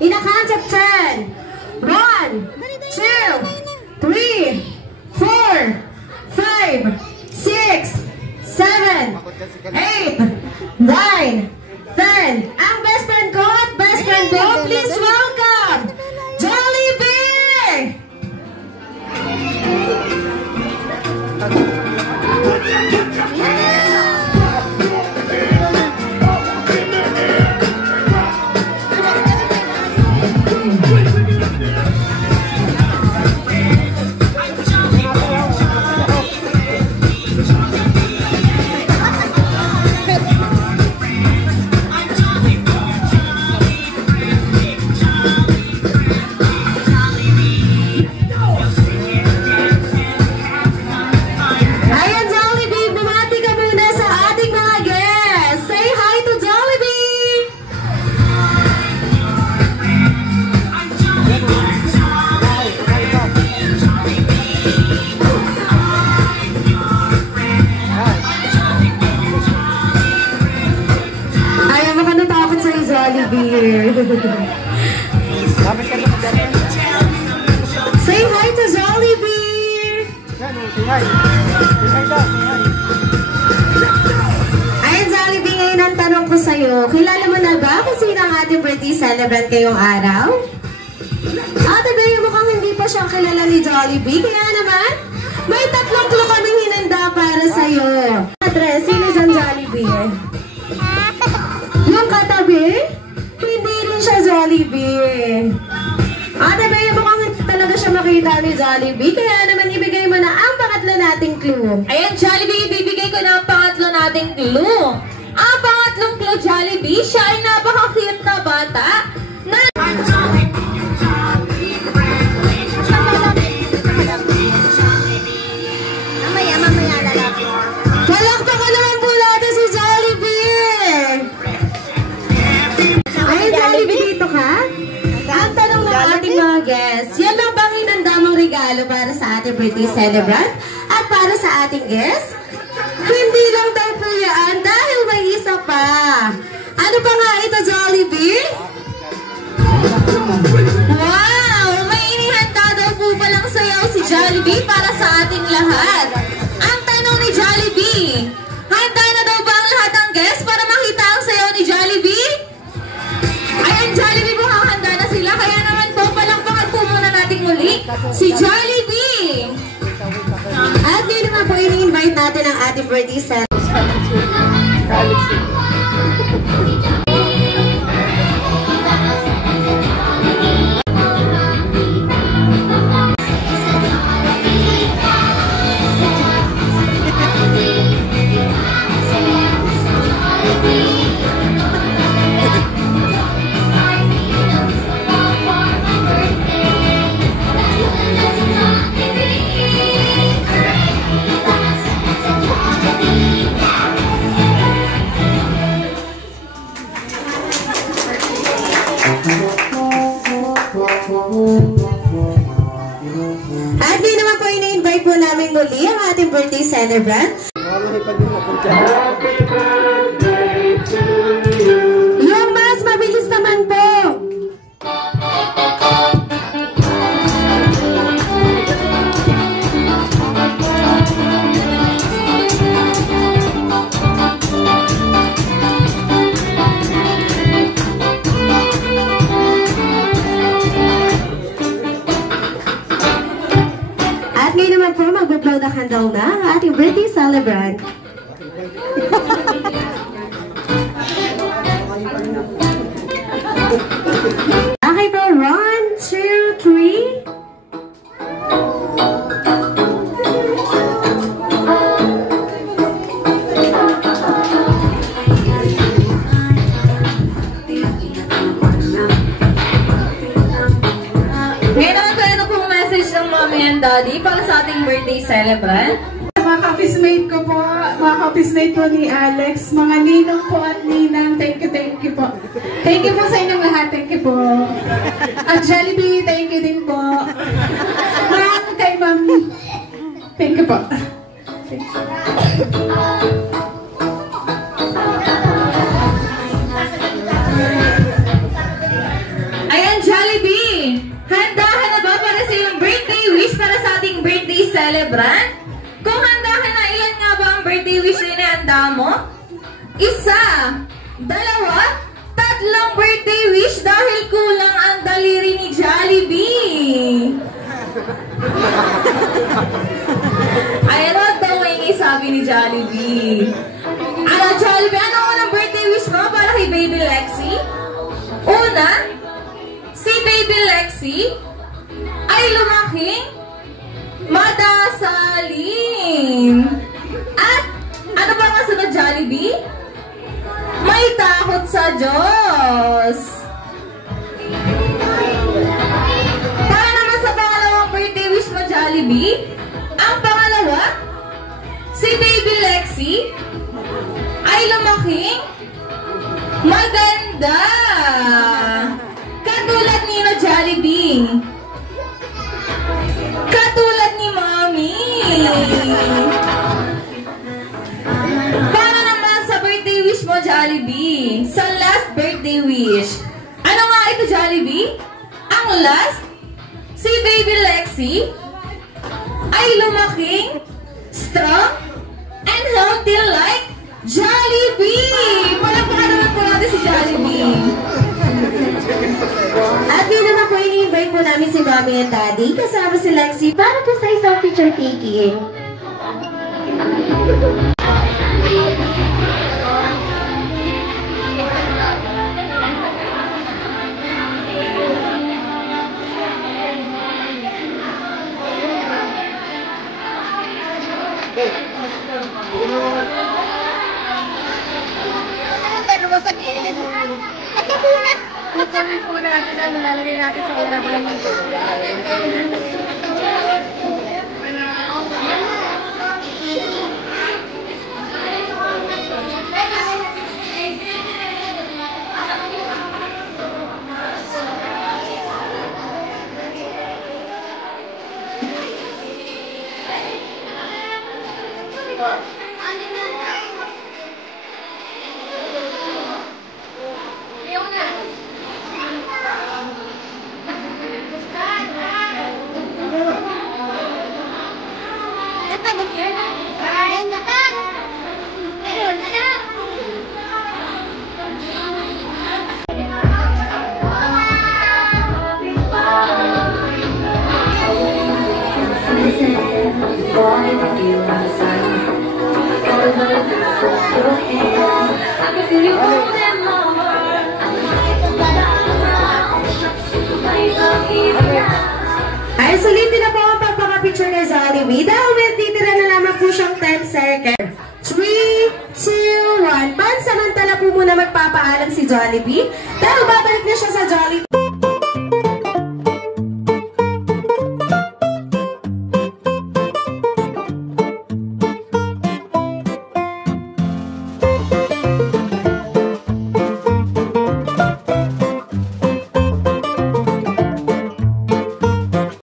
In a count of 10. 1, 2, 3, 4, 5, 6, 7, 8, 9, 10. Ang best friend ko at best friend ko, please welcome Jollibee! Say hi to Jollibee! Ayan Jollibee, ngayon ang tanong ko sa'yo, kilala mo na ba kung sino ang ating birthday celebrant ngayong araw? Ate Bea, mukhang hindi pa siyang kilala ni Jollibee, kaya naman, may 3 clue kaming hinanda para sa'yo. Address, sino dyan Jollibee? Yung katabi? Hindi rin siya Jollibee. Ate Bea, mukhang talaga siya makita ni Jollibee. Kaya naman ibigay mo na ang pangatlo nating clue. Ayan, Jollibee, ibibigay ko na ang pangatlo nating clue. Ang pangatlong clue, Jollibee, siya ay napaka-cute na bata na... Mamaya lalaki. Palakpakan naman po natin si Jollibee. Ayun, Jollibee, dito ka? Ang tanong ng ating mga guests, yan lang bang hinanda mong regalo para sa ating birthday celebrant at para sa ating guests? Hindi lang daw po yan dahil may isa pa. Ano pa nga ito, Jollibee? Wow! May inihanda daw po palang sayaw si Jollibee para sa ating lahat. Ang tanong ni Jollibee, handa na daw ba ang lahat ng guests para makita ang sayaw ni Jollibee? Ayan, Jollibee, mukhang handa na sila. Kaya naman po, palakpakan po muna natin muli si Jollibee. At di naman po ini-invite natin ang ating birthday celebrant. At di naman po ini-invite po namin muli ang ating birthday celebrant. Yung mas mabilis naman po. Mag-blow the candle na ang ating birthday celebrant. Okay po, 1, 2, 3. Daddy, para sa ating birthday celebrant. Mga ka-office-mate ko po, mga ka-office-mate po ni Alex, mga ninong po at ninang, thank you po. Thank you po sa inyong lahat, thank you po. At Jollibee, thank you din po. Mga kay Ma'am, thank you po. Thank you. Ayan, celebrant? Kung handa ka na, ilan nga ba ang birthday wish na inihanda mo? 1, 2, 3 birthday wish dahil kulang ang daliri ni Jollibee. Ayan, wag daw may sabi ni Jollibee. Ano, Jollibee, ano unang birthday wish mo para kay Baby Lexi? Una, si Baby Lexi ay lumaking madasalin. At ano ba nga sunod, Jollibee? May takot sa Diyos. Para naman sa pangalawang birthday wish mo, Jollibee, ang pangalawa, si Baby Lexi ay lumaking maganda. Katulad ni no, Jollibee. Katulad ni Mommy. Para naman sa birthday wish mo, Jollibee, sa last birthday wish. Ano nga ito, Jollibee? Ang last, si Baby Lexi ay lumaking strong and healthy like Jollibee! Palakpakan naman po natin si Jollibee. At yun naman po, ini-invite po namin si Mommy and Daddy kasama si Lexi para po sa isang picture taking. Nasabi po natin ang lalagay natin sa ilaban nito. Ay, sulitin na po ang pagpapapicture ni Jollibee dahil may titira na lamang po siyang 10 seconds. 3, 2, 1. Pansamantala po muna magpapaalam si Jollibee dahil